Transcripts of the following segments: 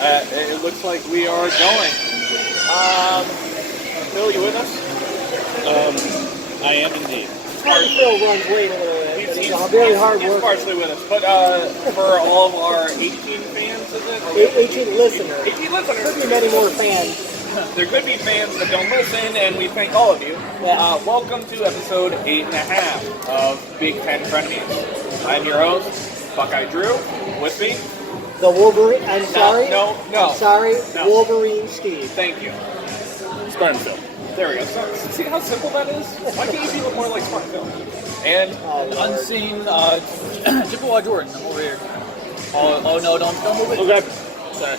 It looks like we are going. Phil, you with us? I am indeed. Phil runs late a little bit. He's a very hard He's worker. partially with us. But for all of our 18 fans, is it? 18 listeners. 18 listeners. Could be many more fans. There could be fans that don't listen, and we thank all of you. Yeah. Welcome to episode 8.5 of Big Ten Frenemies. I'm your host, Buckeye Drew. With me, The Wolverine. I'm sorry. No. I'm sorry. No. Wolverine Steve. Thank you. Spartan Phil. There we go. So, see how simple that is? Why can't you be a little more like Spartan Phil? And Unseen Chippewa Jordan over here. Oh no, don't move it. Okay. Sorry.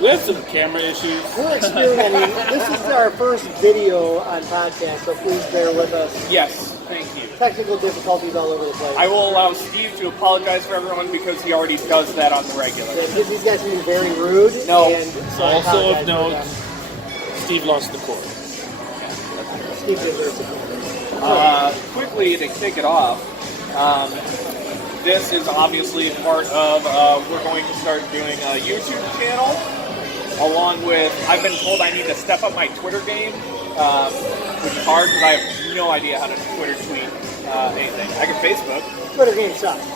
We have some camera issues. We're experimenting. This is our first video on podcast, so please bear with us. yes, thank you. Technical difficulties all over the place. I will allow Steve to apologize for everyone because he already does that on the regular. Yeah, because these guys can be very rude. No. And so I Also apologize of for note, them. Steve lost the cord. Steve deserves it. Quickly to kick it off, this is obviously part of, we're going to start doing a YouTube channel, along with, I've been told I need to step up my Twitter game, which is hard because I have no idea how to Twitter tweet anything. I can Facebook. Twitter game sucks.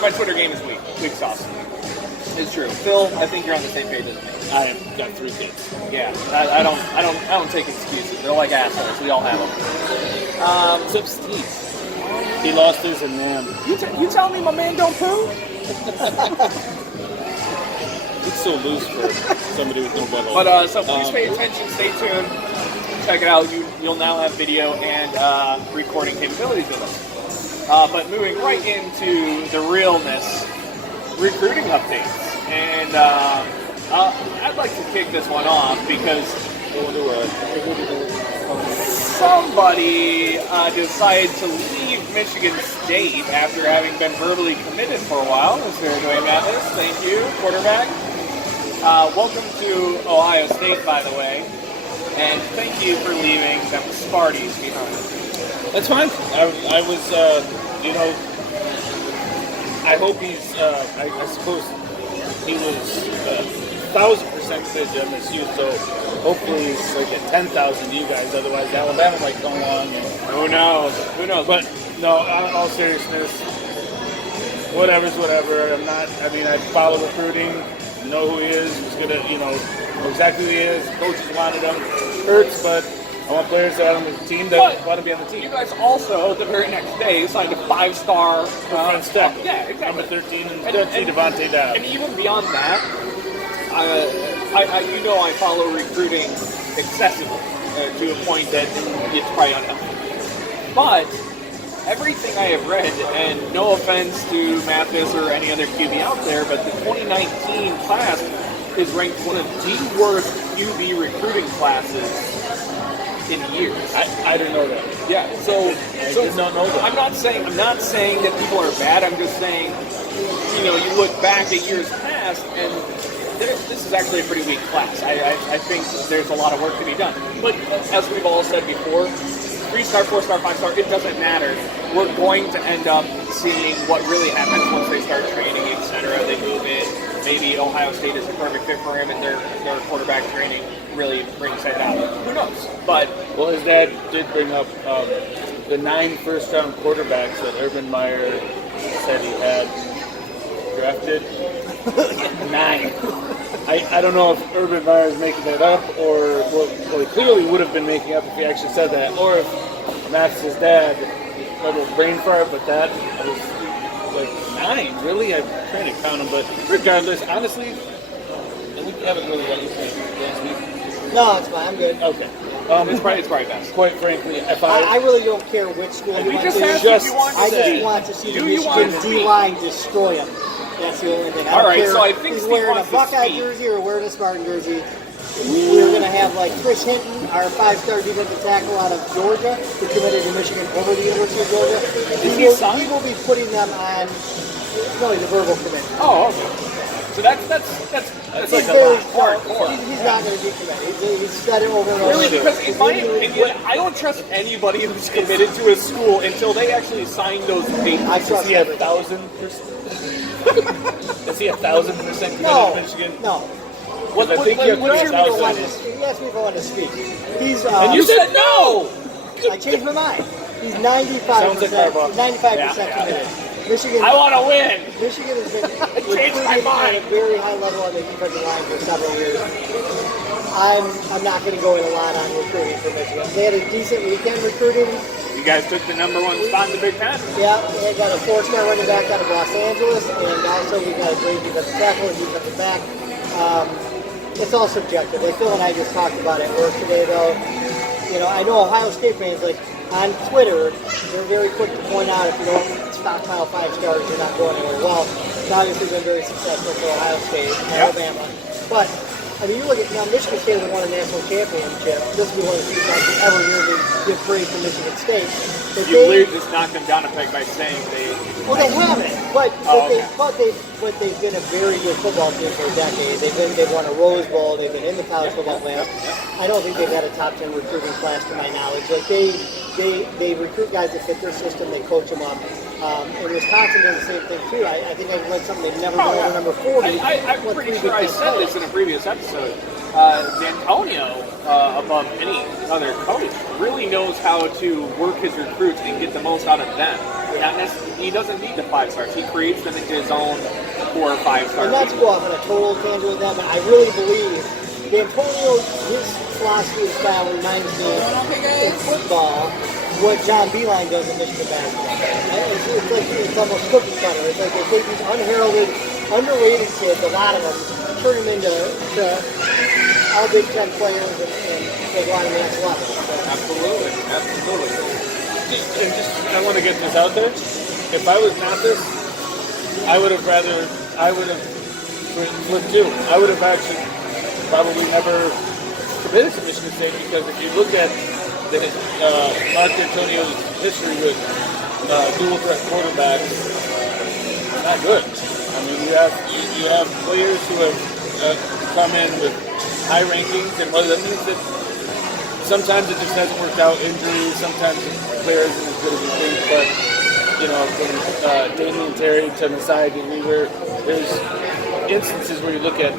My Twitter game is weak. Weak sauce. It's true. Phil, I think you're on the same page as me. I have got 3 kids. Yeah, I don't take excuses. They're like assholes. We all have them. Except Steve. He lost his and man. You telling me my man don't poo? It's so loose for somebody with no butthole. But so please pay attention. Stay tuned. Check it out. You'll now have video and recording capabilities with us. But moving right into the realness, recruiting updates, and I'd like to kick this one off because somebody decided to leave Michigan State after having been verbally committed for a while. Mr. Dwayne Mathis, thank you, quarterback. Welcome to Ohio State, by the way, and thank you for leaving them Sparties behind. That's fine. I was, I hope he's, I suppose he was 1,000% fit to MSU, so hopefully he's like at 10,000 to you guys. Otherwise, Alabama might come along. Who knows? Who knows? But no, in all seriousness, whatever's whatever. I follow recruiting, know who he is, was gonna, know exactly who he is. Coaches wanted him. Hurts, but I want players that are on the team that want to be on the team. You guys also, the very next day, signed a 5-star Front step. Yeah, exactly. Number 13 and Devontae Dobbs. And even beyond that, I follow recruiting excessively to a point that it's probably unhealthy. But everything I have read, and no offense to Mathis or any other QB out there, but the 2019 class is ranked one of the worst QB recruiting classes in years. I didn't know that. Yeah, so did not know that. I'm not saying that people are bad. I'm just saying, you look back at years past, and this is actually a pretty weak class. I think there's a lot of work to be done. But as we've all said before, 3-star, 4-star, 5-star, it doesn't matter. We're going to end up seeing what really happens once they start training, etc. They move in. Maybe Ohio State is a perfect fit for him, and their quarterback training really brings that out. Who knows? But well, his dad did bring up the 9 first-round quarterbacks that Urban Meyer said he had drafted. 9. I don't know if Urban Meyer is making that up, or well, he clearly would have been making up if he actually said that, or if Mathis' dad, a little brain fart, but that was like 9. Really? I'm trying to count them, but regardless, honestly, we haven't really done anything last week. No, it's fine. I'm good. Okay. it's probably best. Quite frankly, if I really don't care which school you We went just to. asked if you want to I say. just want to see the Do you want Michigan to speak? D-line destroy him. That's the only thing. I All don't right, care so I if think he's Steve wearing a wants to Buckeye speak. jersey or wearing a Spartan jersey. We're going to have like Chris Hinton, our 5-star defensive tackle out of Georgia, who committed to Michigan over the University of Georgia. He will be putting them on. No, he's a verbal commitment. Oh, okay. So that's He's like very a hardcore. He's not going to be committed. He's said it over and over. Really, because in He's my legally opinion, I don't trust anybody who's committed to a school until they actually sign those papers. I trust Is he 1,000%. Is he 1,000% committed No, to Michigan? no. I think you have He to asked go me outside. he asked me if I wanted to speak. He's And you said no! I changed my mind. He's 95%, Sounds like Harbaugh. 95% committed. Michigan. I want to win. Michigan has been Changed my recruiting mind. at a very high level on the defensive line for several years. I'm not going to go in a lot on recruiting for Michigan. They had a decent weekend recruiting. You guys took the #1 spot in the Big Ten. Yeah, they got a 4-star running back out of Los Angeles, and also we got a great defensive tackle and defensive back. It's all subjective. Like Phil and I just talked about at work today, though. You know, I know Ohio State fans, like, on Twitter, they're very quick to point out if you don't stockpile 5 stars, you're not going anywhere. Well, it's obviously been very successful for Ohio State and Alabama. But, I mean, you look at now, Michigan State has won a national championship. This will be one of the few times you ever hear me give praise to Michigan State. But You literally just knocked them down a peg by saying they. well, they haven't, but okay. they've been a very good football team for a decade. They've won a Rose Bowl. They've been in the college football playoff. I don't think they've had a top 10 recruiting class to my knowledge. Like they recruit guys that fit their system. They coach them up. And Wisconsin does the same thing too. I think I've read something they've never been over number 40. I'm Won pretty 3 sure I Big Ten said this titles. in a previous episode. D'Antonio, above any other coach, really knows how to work his recruits and get the most out of them. He doesn't need the 5 stars. He creates them into his own 4 or 5 stars. And not to go off on a total tangent with that, but I really believe D'Antonio, his philosophy and style reminds me in football what John Beeline does in Michigan basketball. It's almost cookie cutter. It's like they take these unheralded, underrated kids, a lot of them, turn them into all Big Ten players and they go on to the next level. So, Absolutely. I want to get this out there. If I was not this, I would have flipped too. I would have actually probably never committed to Michigan State because if you look at Mark D'Antonio's history with dual threat quarterbacks, it's not good. I mean, you have players who have come in with high rankings, and whether that means that sometimes it just hasn't worked out. Injuries, sometimes the player isn't as good as you think. But you know, from Damian Terry to Messiah Weaver, there's instances where you look at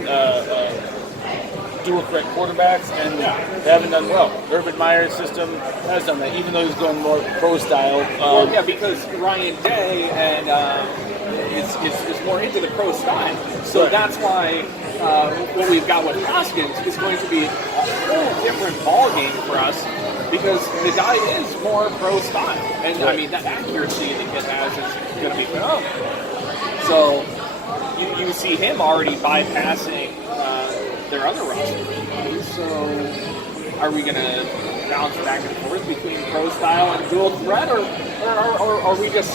dual threat quarterbacks and they haven't done well. Urban Meyer's system has done that, even though he's going more pro style. Well, yeah, because Ryan Day and is more into the pro style. So that's why what we've got with Hoskins is going to be a whole different ball game for us because the guy is more pro style. And I mean, that accuracy the kid has is going to be phenomenal. So you see him already bypassing their other roster. So are we going to bounce back and forth between pro style and dual threat, or are we just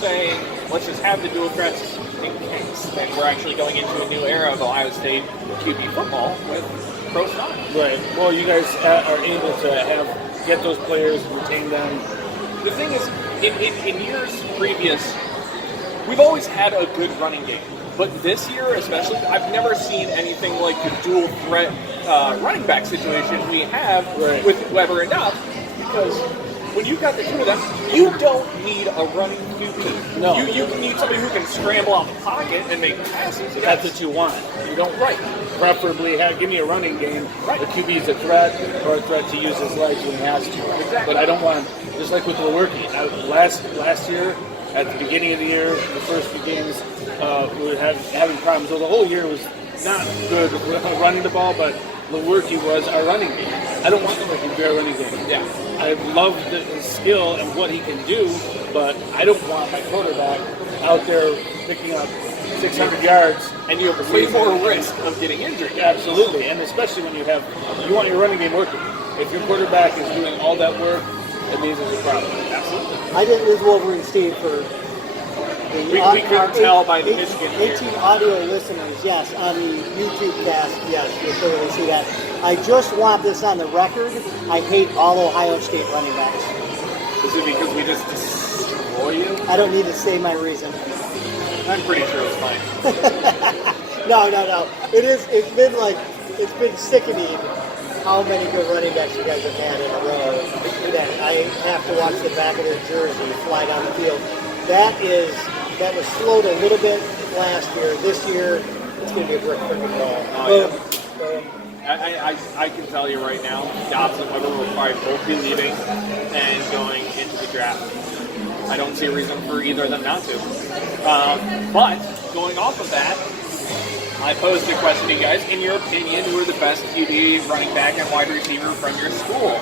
saying let's just have the dual threats in case, and we're actually going into a new era of Ohio State QB football with pro style? Right. Well, you guys are able to get those players, retain them. The thing is, in years previous, we've always had a good running game. But this year, especially, I've never seen anything like the dual threat running back situation we have with Weber and Duff. Because when you've got the two of them, you don't need a running QB. No. You need somebody who can scramble out the pocket and make passes. That's what you want. You don't preferably give me a running game. Right. The QB is a threat or a threat to use his legs when he has to. Exactly. But I don't want, just like with Lewerke. Last year, at the beginning of the year, the first few games, we were having problems. So the whole year was not good running the ball, but Lewerke was our running game. I don't want Lewerke to be our running game. Yeah. I love his skill and what he can do, but I don't want my quarterback out there picking up 600 yards. And you have way more risk of getting injured. Absolutely, and especially when you want your running game working. If your quarterback is doing all that work, it means there's a problem. Absolutely. I did lose Wolverine Steve for the We couldn't tell by the Michigan 18 audio listeners, yes, on the YouTube cast, yes, you'll clearly see that. I just want this on the record. I hate all Ohio State running backs. Is it because we just destroy you? I don't need to say my reason. I'm pretty sure it's fine. No. It's been sickening how many good running backs you guys have had in a row that I have to watch the back of their jersey fly down the field. That was slowed a little bit last year. This year, it's going to be a brick freaking wall. Oh, yeah. going. I can tell you right now, Dobbs and Weber will probably both be leaving and going into the draft. I don't see a reason for either of them not to. But going off of that, I posed a question to you guys. In your opinion, who are the best QB, running back, and wide receiver from your school?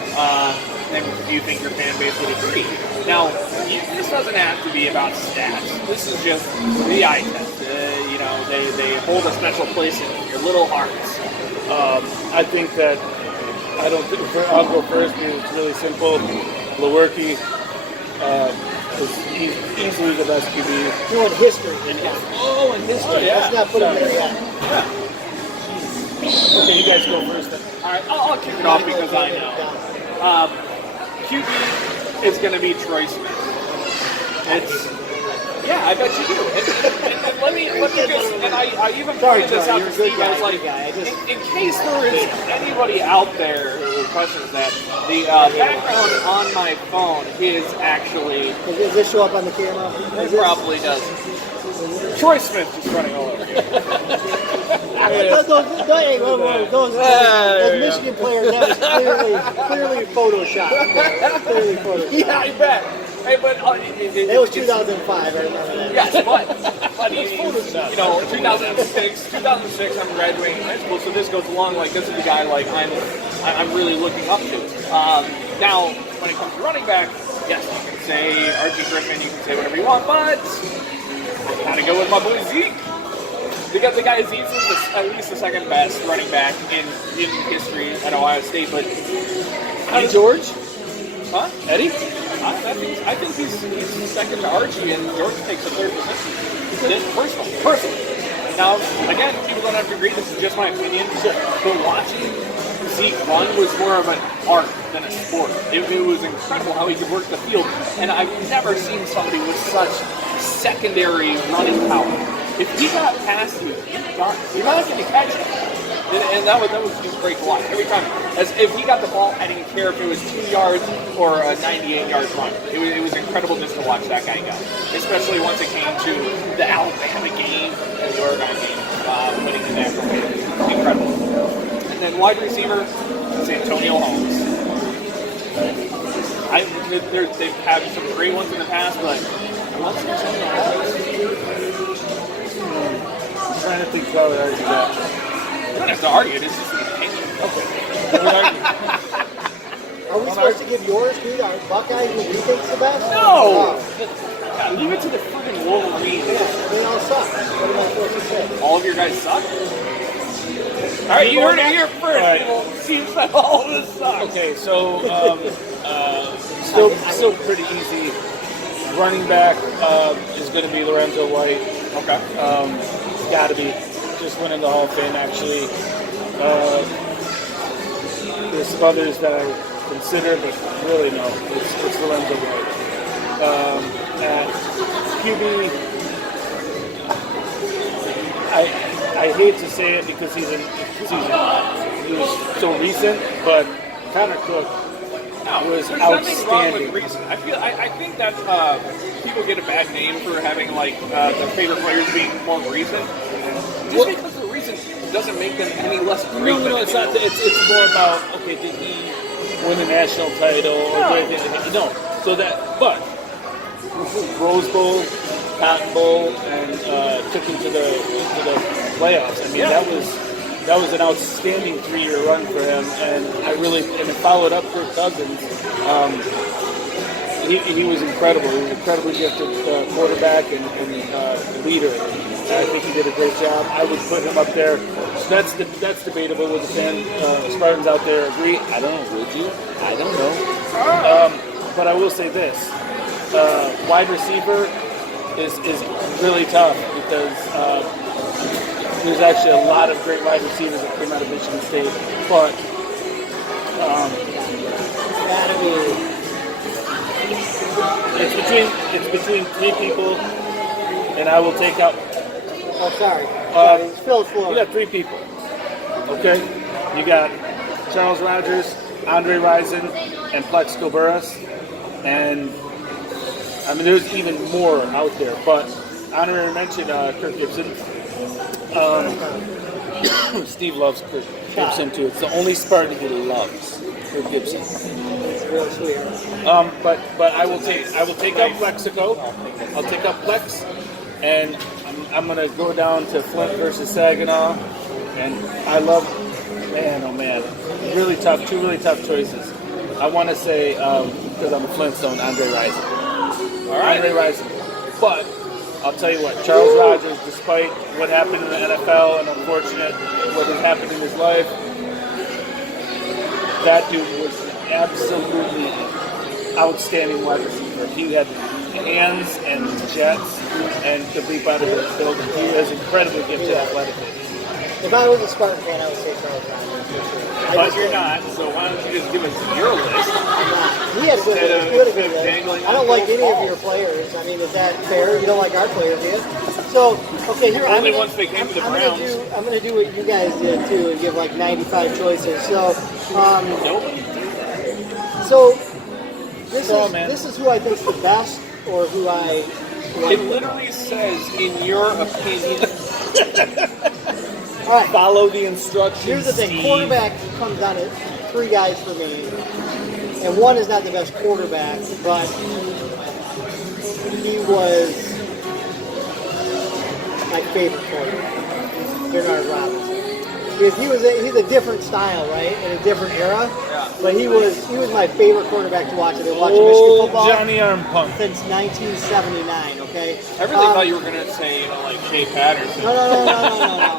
And do you think your fan base would agree? Now, this doesn't have to be about stats. This is just the eye test. They hold a special place in your little hearts. I think that I'll go first because it's really simple. Lewerke is easily the best QB. Doing history. In history. Oh, yeah. Let's not put him there yet. Okay, you guys go first then. All right, I'll kick it off because I know. QB is going to be Troy Smith. I bet you do. And let me just, and I even pointed this out to Steve. I was like, in case there is anybody out there who questions that, the background on my phone is actually. Does this show up on the camera? It probably does. Troy Smith just running all over. Those Michigan players, that was clearly photoshopped. Clearly photoshopped. Yeah, I bet. Hey, but it was 2005. I remember that. Yes, but he's 2006. I'm graduating high school, so this goes along like this is the guy like I'm really looking up to. Now, when it comes to running back, yes, you can say Archie Griffin, you can say whatever you want, but I gotta go with my boy Zeke. The guy is easily at least the second best running back in history at Ohio State, but George? Huh? Eddie? I think he's second to Archie, and George takes the third position. Personally. Now, again, people don't have to agree. This is just my opinion. But watching Zeke run was more of an art than a sport. It was incredible how he could work the field, and I've never seen somebody with such secondary running power. If he got past you, you're not going to catch him. And that was just great to watch. Every time, as if he got the ball, I didn't care if it was 2 yards or a 98-yard run. It was incredible just to watch that guy go. Especially once it came to the Alabama game and the Oregon game, winning the national game. Incredible. And then wide receiver, it's Antonio Holmes. They've had some great ones in the past, but let's Antonio Holmes. I'm trying to think how I argue that. You don't have to argue it, it's just an opinion. Are we supposed to give yours, dude? Our Buckeye, who we think's the best? No! God, leave it to the freaking Wolverine. Yeah, they all suck. What am I supposed to say? All of your guys suck? Alright, you heard it here first. Right. People. Seems like all of us suck. Okay, so still pretty easy. Running back is going to be Lorenzo White. Okay. Got to be. Just winning the Hall of Fame, actually. There's some others that I consider, but really no. It's Lorenzo White. At QB, I hate to say it because he was so recent, but Connor Cook was there's outstanding. nothing wrong with recent. I think that people get a bad name for having like the favorite players being more recent. Just because they're recent doesn't make them any less great. No, it's not. It's more about did he win a national title or no? So that, but Rose Bowl, Cotton Bowl, and took him to the playoffs. I mean, that was an outstanding 3-year run for him, and it followed up Kirk Cousins. He was incredible. He was an incredibly gifted quarterback and leader. I think he did a great job. I would put him up there. So that's debatable. Would the Spartans out there agree? I don't know. Would you? I don't know. But I will say this: wide receiver is really tough because there's actually a lot of great wide receivers that came out of Michigan State. But Gotta be. it's between 3 people, and I will take out. Oh, sorry. It's Phil's floor. You got 3 people. Okay? You got Charles Rogers, Andre Rison, and Plexico Burress. And, I mean, there's even more out there. But I already mentioned Kirk Gibson. Steve loves Kirk Gibson too. It's the only Spartan he loves. Kirk Gibson. It's real sweet. But I will take up Plexico. I'll take up Plex, and I'm gonna go down to Flint versus Saginaw. And I love, man, oh man, really tough. Two really tough choices. I want to say because I'm a Flintstone, Andre Rison. All right. Andre Rison. But I'll tell you what, Charles Rogers, despite what happened in the NFL and unfortunate what has happened in his life, that dude was absolutely outstanding wide receiver. He had hands and jets and could leap out of the building. He is incredibly gifted athletically. If I was a Spartan fan, I would say Charles Rogers. For sure. But you're not, so why don't you just give us your list? I'm not. He had a good list. I don't like any of your players. I mean, is that fair? You don't like our players, do you? So, okay, here Only once they came to the Browns. I'm going to do what you guys did, too, and give like 95 choices. So, so this is who I think is the best, or who I like. It literally says, in your opinion. All right. Follow the instructions. Here's the thing. Steve. Quarterback comes down to three guys for me. And one is not the best quarterback, but he was my favorite quarterback. Bernard Robinson. Because he's a different style, right? In a different era. Yeah. But he was my favorite quarterback to watch. I've been watching Michigan football Johnny Armpunk. since 1979, okay? I really thought you were going to say, like Shea Patterson. No.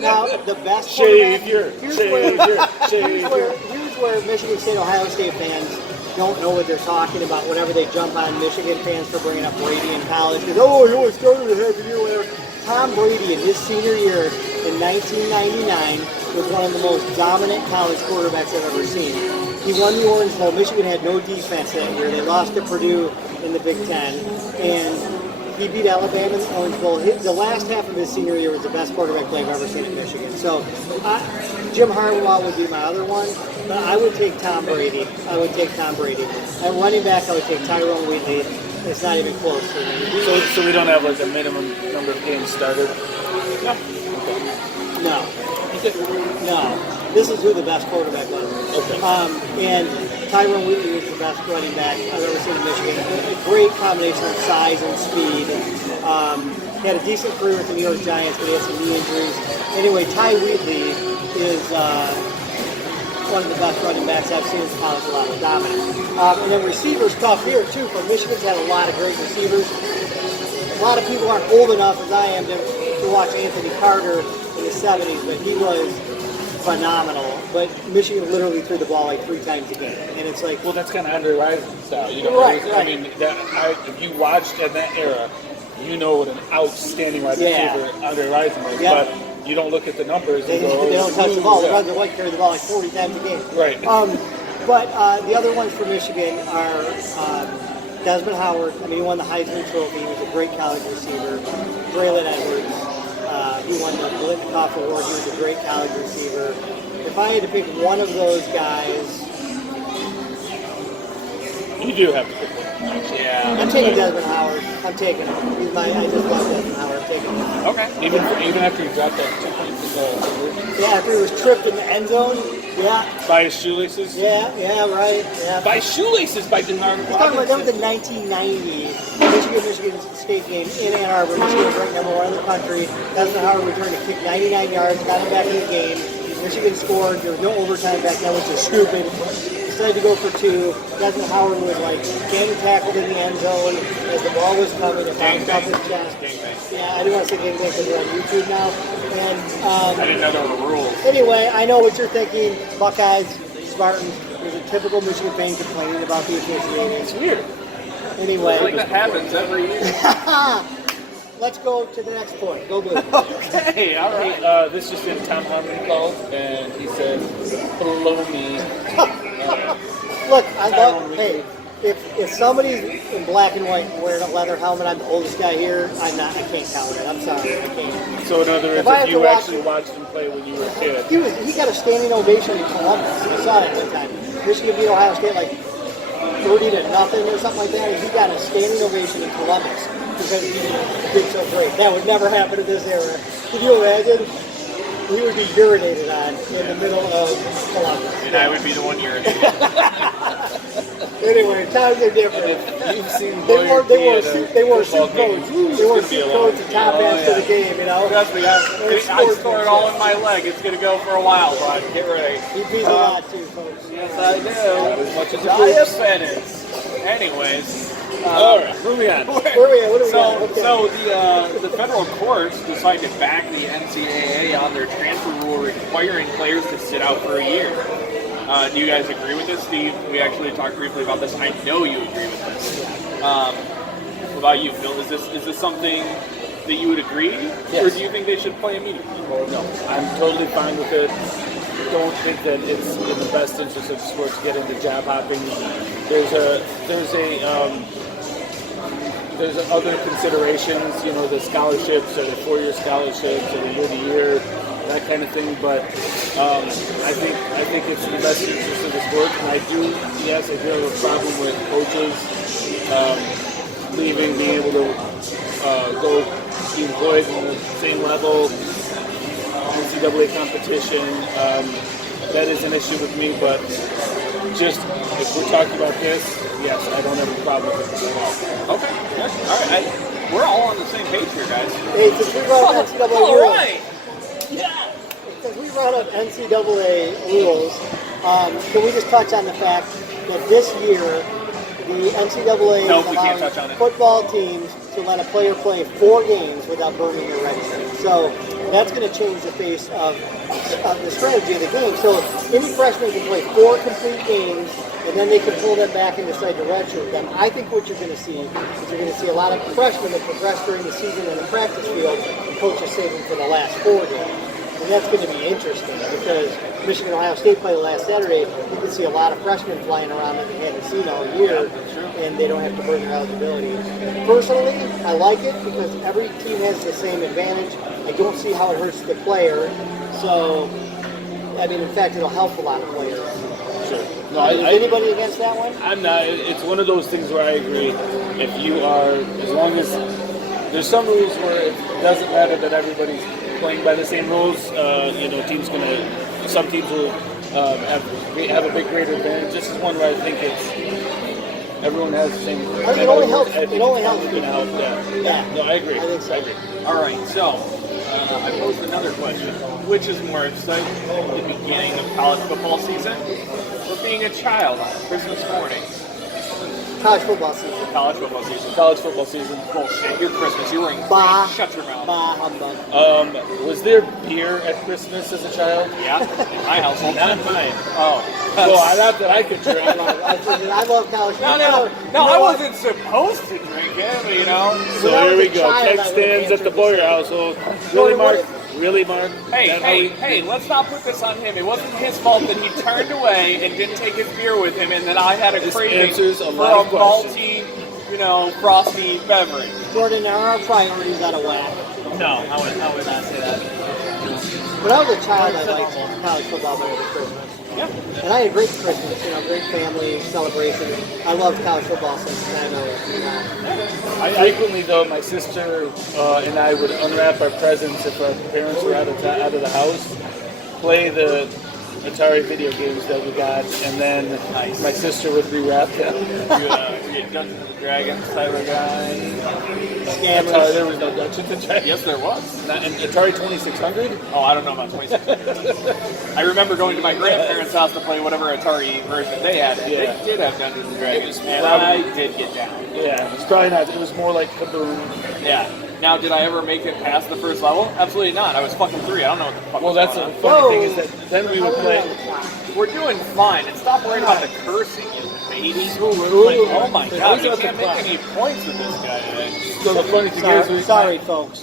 Now, the best Savior. Here's where Michigan State, Ohio State fans don't know what they're talking about whenever they jump on Michigan fans for bringing up Brady in college. Because, he always started a half a year, whatever. Tom Brady in his senior year in 1999 was one of the most dominant college quarterbacks I've ever seen. He won the Orange Bowl. Michigan had no defense that year. They lost to Purdue in the Big Ten. And he beat Alabama in the Orange Bowl. The last half of his senior year was the best quarterback play I've ever seen at Michigan. So Jim Harbaugh would be my other one. But I would take Tom Brady. At running back, I would take Tyrone Wheatley. It's not even close to me. So we don't have like a minimum number of games started? No. This is who the best quarterback was. Okay. And Tyrone Wheatley was the best running back I've ever seen in Michigan. A great combination of size and speed. He had a decent career with the New York Giants, but he had some knee injuries. Anyway, Ty Wheatley is one of the best running backs I've seen in college level, dominant. And then receivers tough here too. For Michigan's had a lot of great receivers. A lot of people aren't old enough as I am to watch Anthony Carter in the 70s, but he was phenomenal. But Michigan literally threw the ball like 3 times a game, and it's like, Well, that's kind of Andre Rison style. You know, Right. I mean, if you watched in that era, you know what an outstanding wide receiver Andre Rison was. Yep. But you don't look at the numbers they and go, don't touch the ball. The yeah. Runs White carry the ball like 40 times a game. Right. But the other ones for Michigan are Desmond Howard. I mean, he won the Heisman Trophy. He was a great college receiver. Braylon Edwards. He won the Blitkoff Award. He was a great college receiver. If I had to pick one of those guys, You do have to pick one. Yeah. I'm taking Desmond Howard. I'm taking him. I just love Desmond Howard. I'm taking him. Okay. Even after you dropped that 2 points Yeah, after he was tripped in the end zone. Yeah. by his shoelaces. Yeah, right. Yeah. By shoelaces, by Denard We're talking about that was the 1990 Michigan State game in Ann Arbor. Michigan was ranked number 1 in the country. Desmond Howard returned a kick 99 yards, got him back in the game. Michigan scored. There was no overtime back then, which is stupid. Decided to go for 2. Desmond Howard was like getting tackled in the end zone as the ball was coming. It bounced off his chest. Yeah, I didn't want to say game because they're on YouTube now. And I didn't know there were rules. anyway, I know what you're thinking. Buckeyes, Spartans. There's a typical Michigan fan complaining about the officiating. It's weird. Anyway. Like that happens every year. Let's go to the next point. Go Blue. Okay, all right. This just in, Tom Harmon called, and he said, "Blow me." Look, I love. Hey, if somebody's in black and white wearing a leather helmet, I'm the oldest guy here. I can't count it. I'm sorry, I can't. So in other words, If I if have you to watch- actually watched him play when you were a kid, He got a standing ovation in Columbus. I saw that one time. Michigan beat Ohio State like 30-0 or something like that, and he got a standing ovation in Columbus because he did so great. That would never happen in this era. Could you imagine? we would be urinated on in the middle of Columbus. And I would be the one urinating. Anyway, times are different. You've seen They wore suit football game. coats. They wore suit coats and top hats to the game, you know. Trust me, I store it all in my leg. It's going to go for a while, bud. Get ready. He pees a lot too, folks. Yes, I do. As much as it Diabetics. Anyways. All right, moving on. Where are we at? What are we So, at? Okay. the federal courts decided to back the NCAA on their transfer rule requiring players to sit out for a year. Do you guys agree with this, Steve? We actually talked briefly about this, and I know you agree with this. What about you, Phil? Is this something that you would agree, Yes. or do you think they should play immediately? No, I'm totally fine with it. Don't think that it's in the best interest of the sport to get into job hopping. There's other considerations, you know, the scholarships or the 4-year scholarships or the year-to-year, that kind of thing. But I think it's in the best interest of the sport. And I do have a problem with coaches leaving, being able to go be employed on the same level, NCAA competition. That is an issue with me, but just if we're talking about this, yes, I don't have a problem with it at all. Okay, good. All right. We're all on the same page here, guys. Hey, since we brought up NCAA All rules, right. Yeah. since we brought up NCAA rules, can we just touch on the fact that this year the NCAA No, is we can't allowing touch on it. football teams to let a player play 4 games without burning their register. So that's going to change the face of the strategy of the game. So any freshman can play 4 complete games, and then they can pull them back and decide to redshirt them. I think what you're going to see is you're going to see a lot of freshmen that progress during the season in the practice field, and coaches save them for the last 4 games. And that's going to be interesting because Michigan Ohio State played last Saturday. You can see a lot of freshmen flying around that they hadn't seen all year, and they don't have to burn their eligibility. Personally, I like it because every team has the same advantage. I don't see how it hurts the player. So, I mean, in fact, it'll help a lot of players. Sure. No, Is anybody against that one? I'm not. It's one of those things where I agree. If you are, as long as there's some rules where it doesn't matter that everybody's playing by the same rules. Some teams will have a big greater advantage. This is one where I think everyone has the same. I think it only helps. I think It only it's helps. gonna help. Yeah. Yeah. No, I agree. I think so. I agree. All right, so I posed another question. Which is more exciting, the beginning of college football season or being a child on Christmas morning? College football season. College football season. College football season. Bullshit. You're Christmas. You're wearing Bah. green. Shut your mouth. Bah humbug. Was there beer at Christmas as a child? Yeah, in my household. Not mine. Oh. Well, not that I could drink. I love college No, football. no, You know I what? wasn't supposed to drink it, but, you know. So When I here was we a go. child, Keg I would've stands at the answered Boyer the same. household. Jordan, Really, Mark? what- Really, Mark? Hey, let's not put this on him. It wasn't his fault that he turned away and didn't take his beer with him, and then I had a This craving answers a for lot a of questions. malty, frosty beverage. Jordan, are our priorities out of whack? No, I would not say that. When I was a child, I liked college football better than Christmas. Yeah. And I had a great Christmas, great family celebration. I loved college football since the time I was, Frequently, though, my sister and I would unwrap our presents if our parents were out of the house, play the Atari video games that we got, and then my sister would rewrap them. You Dungeons and Dragons type of guy. Atari, there was no Dungeons and Dragons. Yes, there was. And Atari 2600? Oh, I don't know about 26. I remember going to my grandparents' house to play whatever Atari version they had. And Yeah. They did have Dungeons and Dragons, and probably- I did get down. Yeah, it's probably not. It was more like Kaboom. Yeah. Now, did I ever make it past the first level? Absolutely not. I was fucking 3. I don't know what the fuck Well, was that's going the on. funny thing is that then we would play. We're doing fine, and stop worrying about the cursing, you baby. Like, oh my god, Who's we at the can't make clock? any points with this guy today. So the funny thing is, Sorry, folks.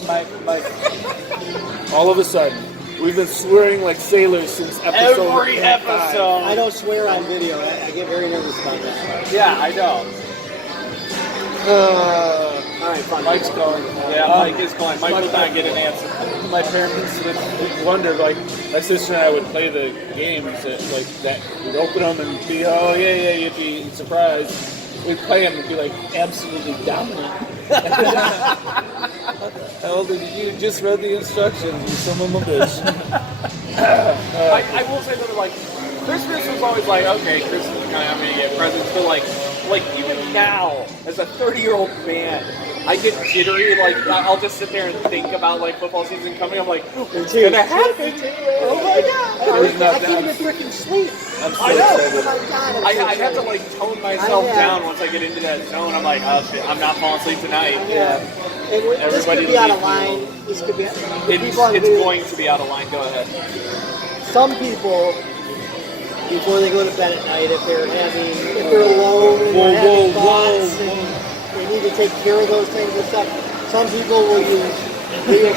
all of a sudden, we've been swearing like sailors since episode Every 5. episode. I don't swear on video. I get very nervous about that. Yeah, I know. All right, fine. Mike's calling. Yeah, Mike is calling. Mike will not get an answer. My parents would wonder, like, my sister and I would play the games, like that. We'd open them and be, oh, yeah, you'd be surprised. we'd play him and be like absolutely dominant. Elder, you just read the instructions. You son of a bitch. I will say that like Christmas was always like, okay, Christmas is kind of how many get presents, but like even now as a 30-year-old man, I get jittery. Like I'll just sit there and think about like football season coming. I'm like, it's gonna happen. Oh my god! I can't even freaking sleep. I'm so I know. excited. Oh my god! I have to like tone myself down once I get into that zone. I'm like, oh shit, I'm not falling asleep tonight. Yeah. This could be out of line. This could be. It's going to be out of line. Go ahead. Some people, before they go to bed at night, if they're alone and they're having thoughts and they need to take care of those things and stuff, some people will use real.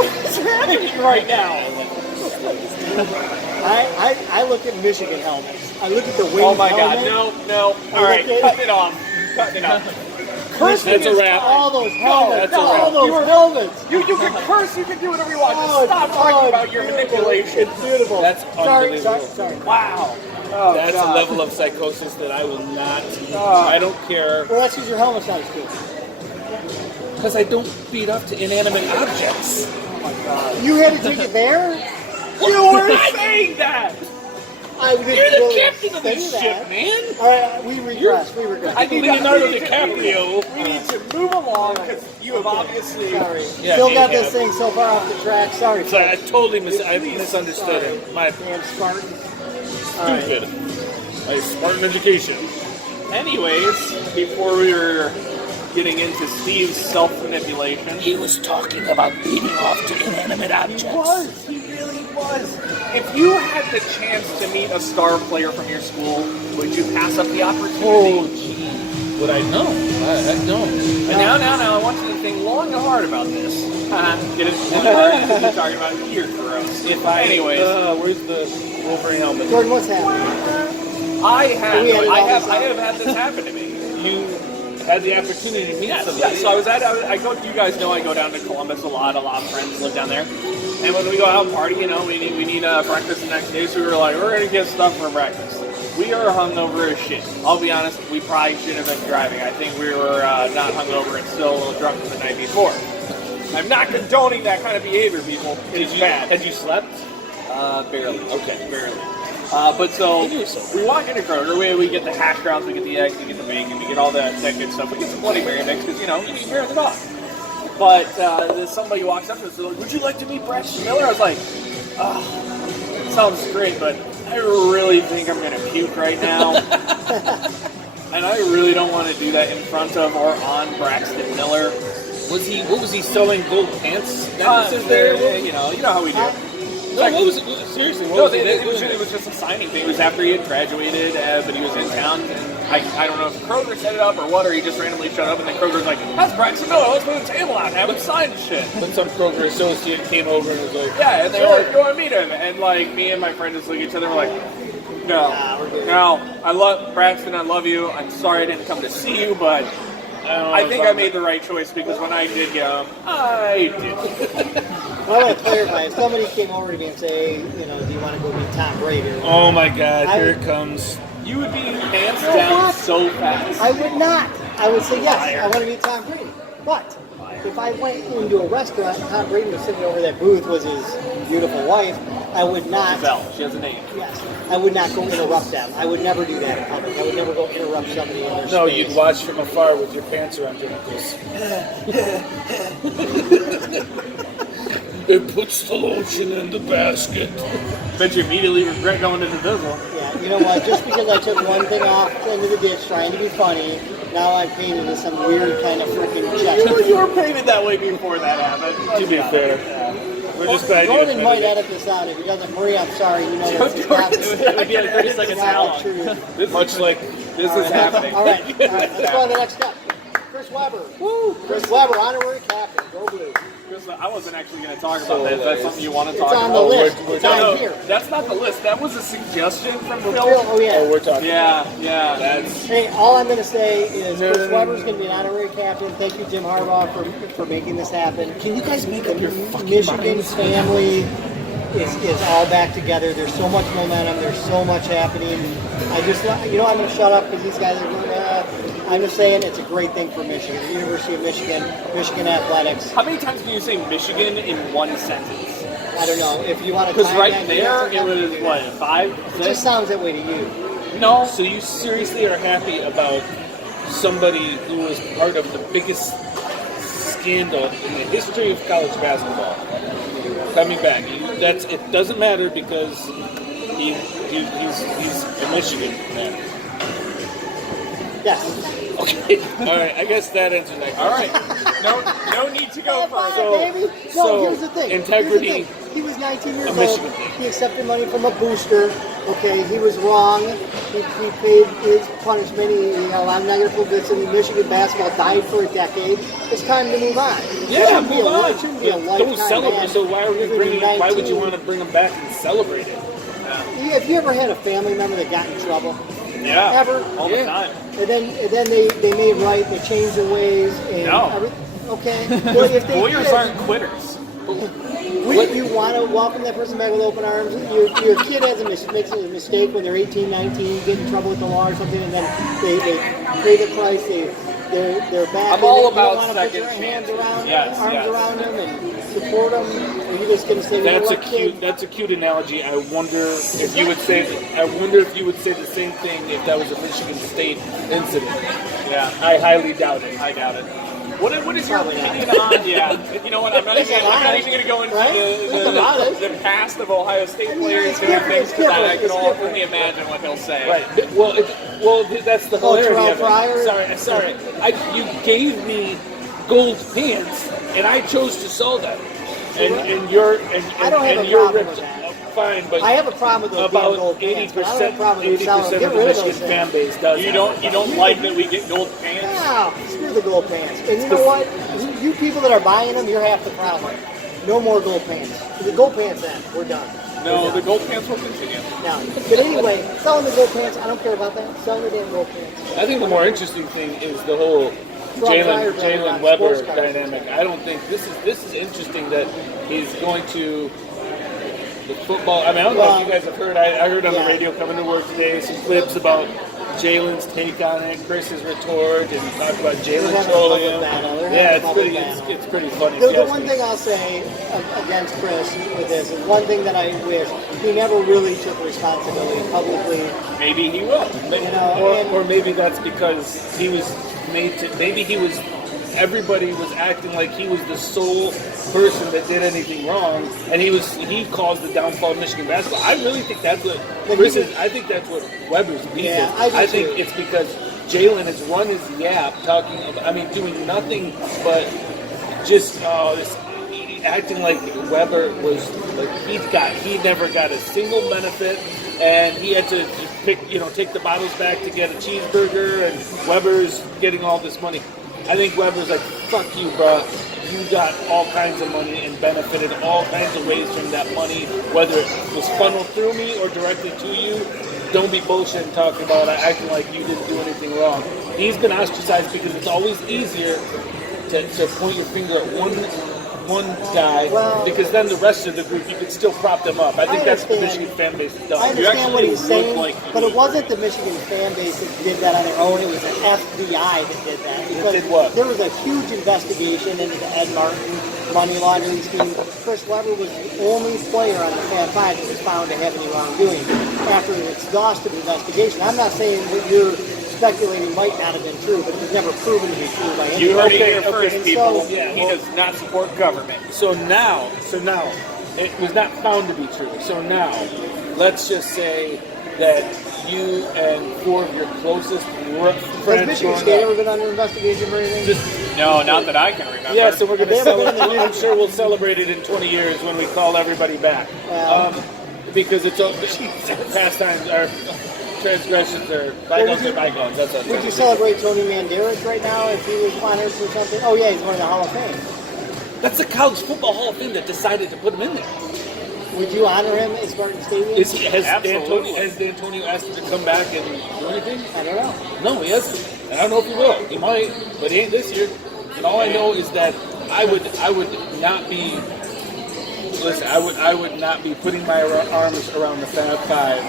What's happening right now? I look at Michigan helmets. I look at the wing. Oh my god, helmet. no. All right, cutting it off. Cursing That's a is wrap. All those helmets. that's a wrap. All those helmets. You can curse, you can do whatever you want. Just stop it's talking about your beautiful. manipulation. It's beautiful. That's unbelievable. Sorry. Wow. Oh, That's God. a level of psychosis that I will not. I don't care. Well, that's because your helmet's not as good. Because I don't beat up to inanimate objects. You had to take it there? You were saying that! I didn't You're the really captain of say this that. ship, man. All right, we regress. I need Leonardo we need to- DiCaprio. We need to move along because you have obviously. Sorry. Yeah, Still you got have. this thing so far off the track. Sorry. So I folks. totally misunderstood him. My Damn Spartan. All right. stupid. My Spartan education. Anyways, before we were getting into Steve's self-manipulation, He was talking about beating off to inanimate objects. He really was. If you had the chance to meet a star player from your school, would you pass up the opportunity? Oh, gee. Would I know? I don't. And now, I want you to think long and hard about this. Get it? You're talking about ear gross. Anyways, Where's the Wolverine helmet? Jordan, what's happening? I have We had it all had this happen to me. You had the opportunity to meet somebody. Yeah, so I go, you guys know I go down to Columbus a lot of friends live down there. And when we go out and party, we need breakfast the next day, so we were like, we're going to get stuff for breakfast. We are hungover as shit. I'll be honest, we probably shouldn't have been driving. I think we were not hungover and still a little drunk from the night before. I'm not condoning that kind of behavior, people. It's bad. Had you slept? Barely. Okay, barely. But so we walk into Kroger, we get the hash browns, we get the eggs, we get the bacon, we get all that good stuff. We get some Bloody Mary mix because you need beer in the dog. But somebody walks up to us and like, would you like to meet Braxton Miller? I was like, it sounds great, but I really think I'm gonna puke right now. And I really don't want to do that in front of or on Braxton Miller. What was he selling gold pants? You know how we do. No, what was it? Seriously, what No, was it was just a signing thing. It was after he had graduated, but he was in town, and I don't know if Kroger set it up or what, or he just randomly showed up, and then Kroger's like, that's Braxton Miller, let's move the table out and have him sign shit. Then some Kroger associate came over and was like, Yeah, and they were like, you want to meet him? And like, me and my friend just look at each other and we're like, no, I love Braxton, I love you, I'm sorry I didn't come to see you, but I think I made the right choice because when I did get him, I did. I want to clarify. If somebody came over to me and say, do you want to go meet Tom Brady? oh my God, here it comes. You would be hands down so fast. I would not. I would say, yes, I want to meet Tom Brady. But if I went into a restaurant and Tom Brady was sitting over that booth with his beautiful wife, I would not. Giselle, she has a name. Yes. I would not go interrupt them. I would never do that in public. I would never go interrupt somebody in their No, space. you'd watch from afar with your pants around your ankles. It puts the lotion in the basket. Bet you immediately regret going into Dizzle. Yeah, you know what? Just because I took one thing off into the ditch trying to be funny, now I'm painted as some weird kind of freaking jet. You were painted that way before that happened. To be fair. We're just glad you Jordan might admitted edit this out. If he doesn't, Marie, I'm sorry. You know that's It'd be like 30 seconds long. it. Much like This is happening. All right, let's go on to the next step. Chris Webber. Woo! Chris Webber, honorary captain. Go Blue. I wasn't actually going to talk about that. Is that something you want to talk It's on about? the list. we're It's done. on here. That's not the list. That was a suggestion from Phil. Oh, yeah. oh, we're talking. Yeah. That's Hey, all I'm going to say is Chris Webber's going to be an honorary captain. Thank you, Jim Harbaugh, for making this happen. Can you guys make up your fucking Michigan minds? family is all back together. There's so much momentum. There's so much happening. I'm going to shut up because these guys are going, I'm just saying it's a great thing for Michigan. The University of Michigan, Michigan Athletics. How many times can you say Michigan in one sentence? I don't know. If you want to Because right there, it was, what, 5, 6? It just sounds that way to you. No. So you seriously are happy about somebody who was part of the biggest scandal in the history of college basketball coming back? It doesn't matter because he's a Michigan man. Yes. Okay. All right. I guess that answers that question. All right. No need to go Fine, further. baby. No, so here's the thing. integrity- Here's the thing. He was 19 years A old. Michigan thing. He accepted money from a booster. Okay, he was wrong. He paid his punishment. I'm not going to put this in. Michigan basketball died for a decade. It's time to move on. Yeah, move on. It shouldn't be a Don't lifetime celebrate. ban. So why You're would you 19. want to bring them back and celebrate it? Have you ever had a family member that got in trouble? Yeah. Ever? All the time. And then they made right. They changed their ways. And No. Okay. Well, if they Lawyers did, aren't quitters. Would you want to welcome that person back with open arms? Your kid has makes a mistake when they're 18, 19, get in trouble with the law or something, and then they pay the price. They're back. I'm all in it. about You don't want to put your second hands chances. around, Yes, arms yes. around them and support them. Or you just gonna say, you know That's a what, cute. kid? That's a cute analogy. I wonder if you would say. I wonder if you would say the same thing if that was a Michigan State incident. Yeah. I highly doubt it. I doubt it. What is your Probably not. opinion on? Yeah, you know what? I'm not even going to go into Right? Think about it. the past of Ohio State players it's doing different, things it's because I different, can it's only imagine what he'll say. Right. Well, that's the Oh, hilarity Terrell of Pryor? it. Sorry. You gave me gold pants, and I chose to sell them. And you're I don't have a you're problem ripped. with that. Fine, but I have a problem with those damn about gold 80%, pants, but I don't have a problem with 80% selling. of Get the rid of Michigan those fan things. base does. You don't like that we get gold pants? No, screw the gold pants. And you know what? You people that are buying them, you're half the problem. No more gold pants. The gold pants end. We're done. No, We're the done. gold pants will continue. No. But anyway, selling the gold pants, I don't care about that. Selling the damn gold pants. I think the more interesting thing is the whole Pryor brand Jalen on Weber sports cars. dynamic. I don't think this is interesting that he's going to the football. I mean, I don't know if you guys have heard. I heard on the Yeah. radio coming to work today some clips about Jalen's take on it, Chris's retort, and talk about They're Jalen having a trolling public him. battle. They're Yeah, having a it's public pretty. battle. It's pretty funny. if The you ask one me. thing I'll say against Chris with this is one thing that I wish he never really took responsibility publicly. Maybe he will. Or maybe that's because he was made to. Maybe he was. Everybody was acting like he was the sole person that did anything wrong, and he caused the downfall of Michigan basketball. I really think that's what Chris is. I think that's what Weber's beef Yeah, is. I do think too. it's because Jalen has run his yap, talking. Doing nothing but just this acting like Weber was like he never got a single benefit, and he had to take the bottles back to get a cheeseburger, and Weber's getting all this money. I think Weber's like, fuck you, bro. You got all kinds of money and benefited all kinds of ways from that money, whether it was funneled through me or directly to you. Don't be bullshit and talking about it, acting like you didn't do anything wrong. He's been ostracized because it's always easier to point your finger at one guy, Well, because then the rest of the group, you can still prop them up. I think that's what the understand. Michigan fan base has I done. understand what he's saying, like but it wasn't the Michigan fan base that did that on their own. It was the FBI that did that. Because did what? there was a huge investigation into the Ed Martin money laundering scheme. Chris Weber was the only player on the Fab Five that was found to have any wrongdoing after an exhaustive investigation. I'm not saying what you're speculating might not have been true, but it was never proven to be true by anyone. You heard it Okay, here first, and people. so- He does not support government. So now, it was not found to be true. So now, let's just say that you and 4 of your closest Has friends Michigan growing State up, ever been under investigation for anything? just No, not that I can remember. yeah. So we're going to Have they ever celebrate. been in the I'm sure we'll celebrate it in 20 years when we call everybody back, Wow. because it's all past times. Our transgressions are bygones are bygones. That's what. Would you celebrate Tony Manderas right now if he was honored for something? Oh yeah, he's going to the Hall of Fame. That's the College Football Hall of Fame that decided to put him in there. Would you honor him at Spartan Stadium? Absolutely. Has D'Antonio asked him to come back and do anything? I don't know. No, he hasn't. And I don't know if he will. He might, but he ain't this year. And all I know is that I would not be Listen, I would not be putting my arms around the Fab Five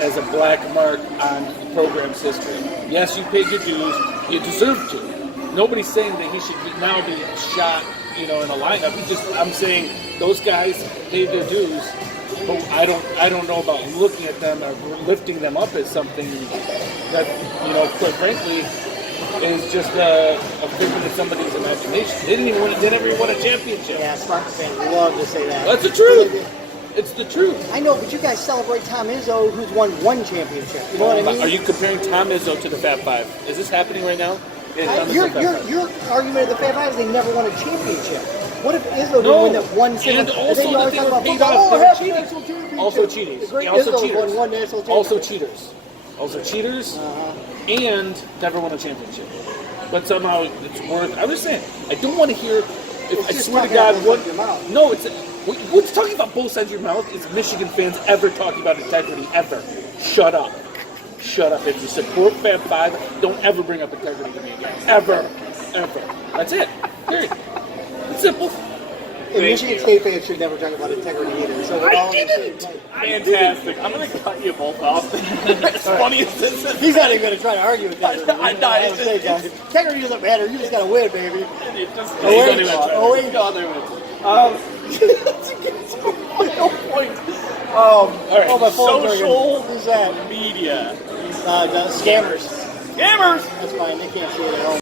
as a black mark on the program's history. Yes, you paid your dues. You deserve to. Nobody's saying that he should now be shot, in a lineup. I'm saying those guys paid their dues, but I don't know about looking at them or lifting them up as something that, quite frankly, is just a figment of somebody's imagination. They never even won a championship. Yeah, Spartan fans love to say that. That's the truth. It's the truth. I know, but you guys celebrate Tom Izzo, who's won one championship. You know what I mean? Are you comparing Tom Izzo to the Fab Five? Is this happening right now? Your argument of the Fab Five is they never won a championship. What if Izzo didn't win that one And also that they were paid off. They were cheating. Also cheaters. Also cheaters. Also cheaters. And never won a championship. But somehow it's worth. I'm just saying. I don't want to hear. I swear to God, no, what's talking about both sides of your mouth is Michigan fans ever talking about integrity ever. Shut up. Shut up. If you support Fab Five, don't ever bring up integrity to me again. Ever. That's it. Period. It's simple. And Michigan State fans should never talk about integrity either. So we're all Fantastic. I'm going to cut you both off. As funny as this is. He's not even going to try to argue with that. I'm not. Integrity doesn't matter. You just got to win, baby. No point. All right. My phone's Social ringing. Who's that? media. The scammers. Scammers. That's fine. They can't see it at home.